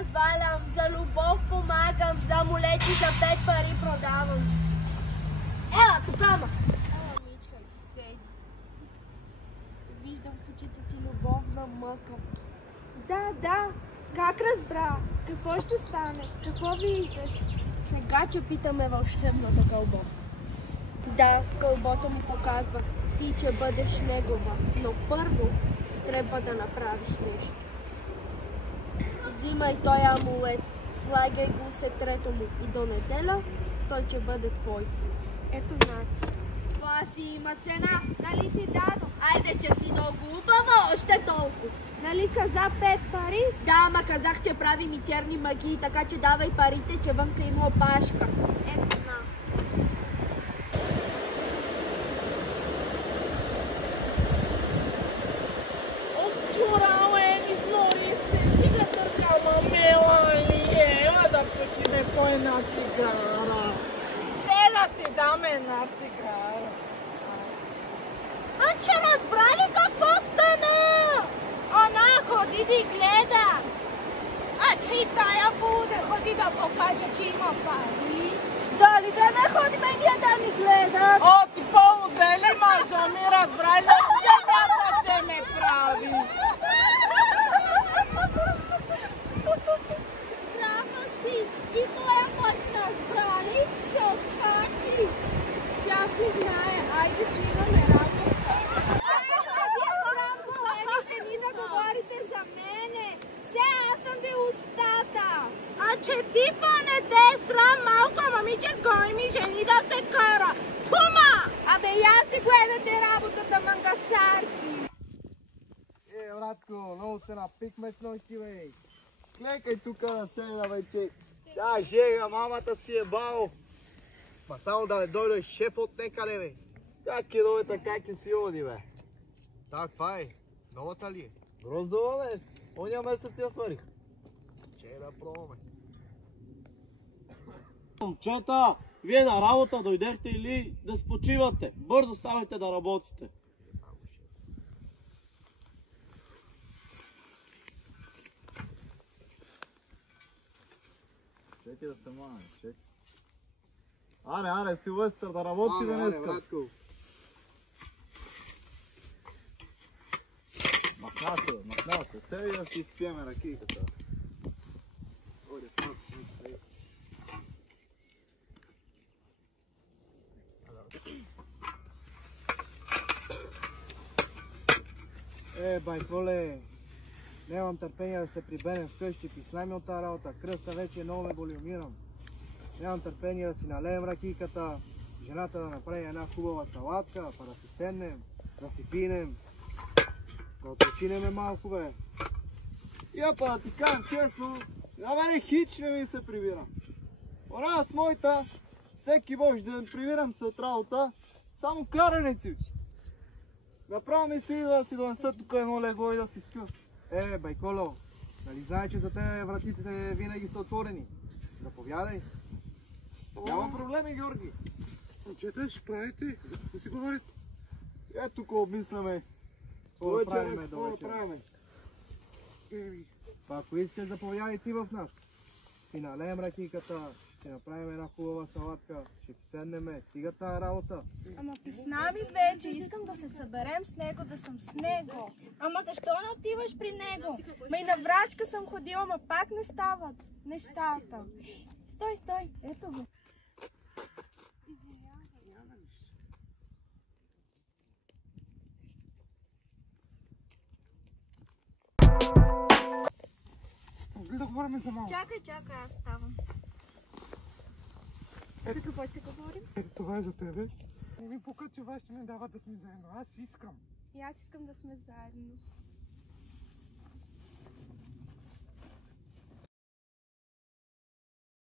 развалям, за любов помагам, за молечи за 5 пари продавам. Ела, тук-ма! Ела, мичкай, седи. Виждам в очите ти любовна мъка. Да, как разбра? Какво ще стане? Какво виждаш? Сега, че питаме вълшебната кълбо. Да, кълбото ми показва, ти, че бъдеш негова, но първо трябва да направиш нещо. Взимай той амулет, слагай го сетрето му и до неделя той ще бъде твой. Ето над. Това си има цена, нали ти дадох? Айде, че си много глупава, още толкова. Нали каза 5 пари? Да, ама казах, че правим и черни магии, така че давай парите, че вънка има опашка. Ето на. По една цигара. Ела ти дам една цигара. А че разбрали какво стана? Она ходи да гледа. А че и тая буде ходи да покаже, че има пари. Дали да не ходим и ние да ни гледат? О, ти по-удели, мажа ми разбрали, да се ме прави. Здрава си. И моя мъжка разбрали, ще откачи. Тя си знае. Айде, че имаме работа. Вие срам големи жени да говорите за мене. Все аз съм ви устата. А че ти па не те е срам малко момиче с големи жени да се кара. Пума! Абе, я си гледате работата, мангасарки. Братко, много се напикме с нощи, бе. Клекай тука на седа, вече. Тя жега, мамата си е бао. Ма само да не дойде шеф от некъде, бе. Как е дойде, така ке си оди, бе. Так, това е. Новата ли е? Гроздова, бе. Оня месец я сварих. Че да пробваме. Момчета, вие на работа дойдехте или да спочивате? Бързо ставайте да работите. Чеки да се мане, чеки. Аре, Силвестър, да работи днеска. Махна се. Седи да си изпиеме ракийката. Байколе, нямам търпение да се приберем вкъщи, писна ми от тази работа, кръста вече много ме боли, умирам. Нямам търпение да си налеем ракийката, жената да направи една хубава салатка, па да си седнем, да си пинем, да отпочинеме малко, бе. Я па да ти кажем честно, на мене хич не ми се прибира. Она с моята, всеки божи ден прибирам след работа, само караници. Направо ми се идва да си донеса тук едно легло и да си спя. Байколо, нали знае, че за те вратите винаги са отворени? Заповядай. Няма проблеми, Георги. Момчета, ще правите? Да си говорите. Ето тук обмисляме. Какво да правиме до вечера. Ако искаш, заповядай ти в нас. Ще налеем ракийката, ще направим една хубава салатка, ще си седнеме, стига тая работа. Ама писна ми вече, искам да се съберем с него, да съм с него. Ама защо не отиваш при него? Ма и на врачка съм ходила, ма пак не стават нещата. Стой, ето го. Могли да говорим за малко? Чакай, аз ставам. За какво ще говорим? Това е за тебе. Не ми пука, че вас ще не дава да сме заедно. Аз искам. И аз искам да сме заедно.